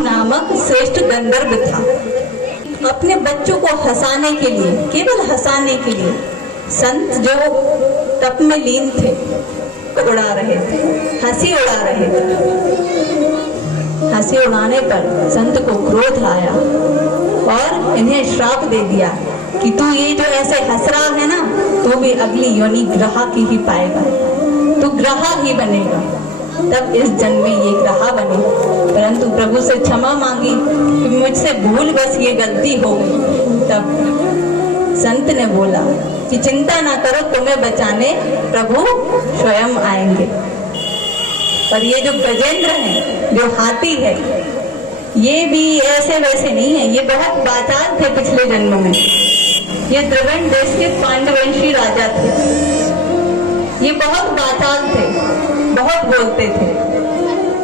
नामक श्रेष्ठ गंधर्व था। अपने बच्चों को हंसाने के लिए, केवल हंसाने के लिए, संत जो तप में लीन थे उड़ा रहे थे, हंसी उड़ा रहे थे। हंसी उड़ाने पर संत को क्रोध आया और इन्हें श्राप दे दिया कि तू ये जो ऐसे हंस रहा है ना, तो भी अगली योनि ग्रह की ही पाएगा, तू ग्रह ही बनेगा। तब इस जन्म में ये ग्रह बने, परंतु प्रभु से क्षमा मांगी कि मुझसे भूल बस ये गलती हो गई। तब संत ने बोला कि चिंता ना करो, तुम्हें बचाने प्रभु स्वयं आएंगे। पर ये जो गजेंद्र है, जो हाथी है, ये भी ऐसे वैसे नहीं है, ये बहुत वाचाल थे पिछले जन्म में। ये द्रविड़ देश के पांडवंशी राजा थे। ये बहुत वाचाल थे, बहुत बोलते थे।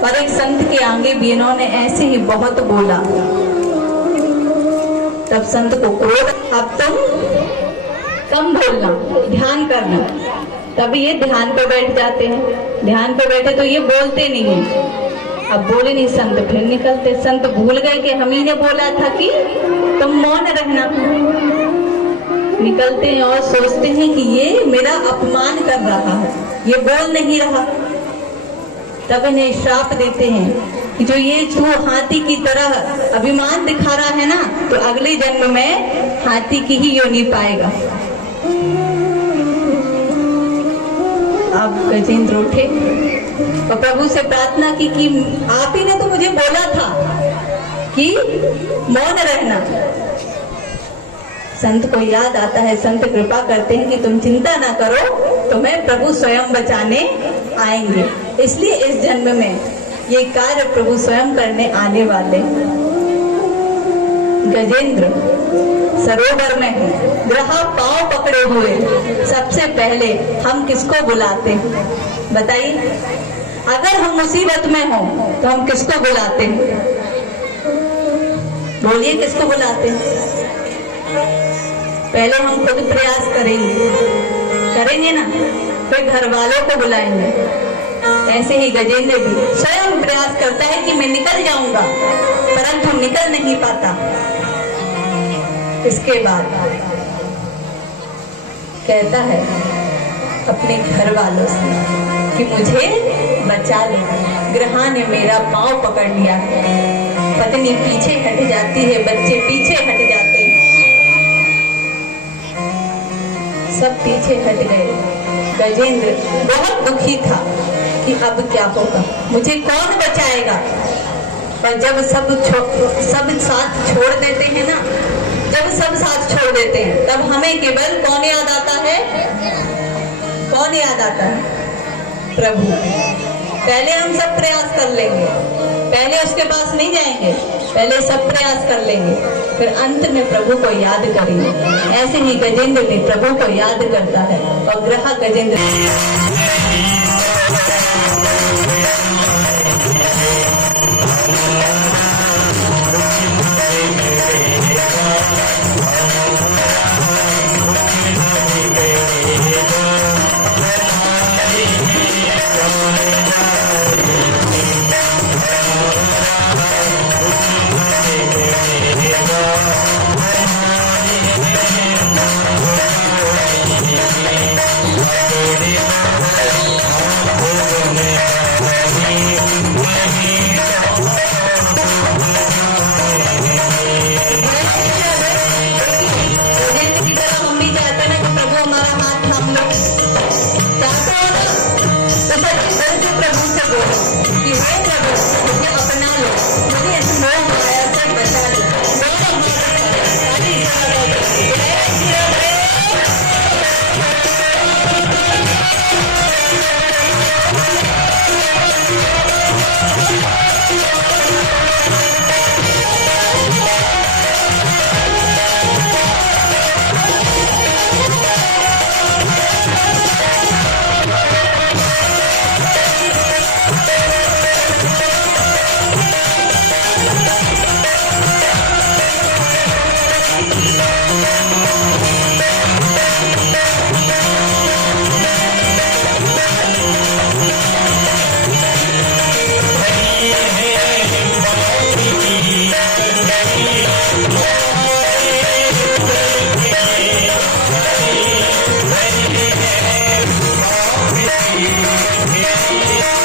पर एक संत के आगे भी इन्होंने ऐसे ही बहुत बोला। तब संत को क्रोध, अब तुम कम बोलना, ध्यान करना। तब ये ध्यान पे बैठ जाते हैं। ध्यान पे बैठे तो ये बोलते नहीं है। अब बोले नहीं संत, फिर निकलते। संत भूल गए कि हम ही ने बोला था कि तुम मौन रहना। निकलते हैं और सोचते हैं कि ये मेरा अपमान कर रहा है, ये बोल नहीं रहा। तब इन्हें श्राप देते हैं कि जो ये तू हाथी की तरह अभिमान दिखा रहा है ना, तो अगले जन्म में हाथी की ही योनि पाएगा। अब गजेंद्र उठे और प्रभु से प्रार्थना की कि आप ही ने तो मुझे बोला था कि मौन रहना। संत को याद आता है, संत कृपा करते हैं कि तुम चिंता ना करो, तुम्हें प्रभु स्वयं बचाने आएंगे। इसलिए इस जन्म में ये कार्य प्रभु स्वयं करने आने वाले। गजेंद्र सरोवर में है, ग्रह पांव पकड़े हुए। सबसे पहले हम किसको बुलाते हैं बताइए? अगर हम मुसीबत में हो तो हम किसको बुलाते हैं? बोलिए, किसको बुलाते हैं? पहले हम खुद प्रयास करेंगे ना, फिर घर वालों को बुलाएंगे। ऐसे ही गजेंद्र भी स्वयं प्रयास करता है कि मैं निकल जाऊंगा, परंतु निकल नहीं पाता। इसके बाद कहता है अपने घर वालों से कि मुझे बचा लो, ग्रह ने मेरा पांव पकड़ लिया है। पत्नी पीछे हट जाती है, बच्चे पीछे हट जाते हैं, सब पीछे हट गए। गजेंद्र बहुत दुखी था कि अब क्या होगा, मुझे कौन बचाएगा। पर जब सब साथ छोड़ देते हैं ना, जब सब साथ छोड़ देते हैं, तब हमें केवल कौन याद आता है? कौन याद आता है? प्रभु। पहले हम सब प्रयास कर लेंगे, पहले उसके पास नहीं जाएंगे, पहले सब प्रयास कर लेंगे, फिर अंत में प्रभु को याद करेंगे। ऐसे ही गजेंद्र भी प्रभु को याद करता है और ग्रह गजेंद्र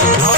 और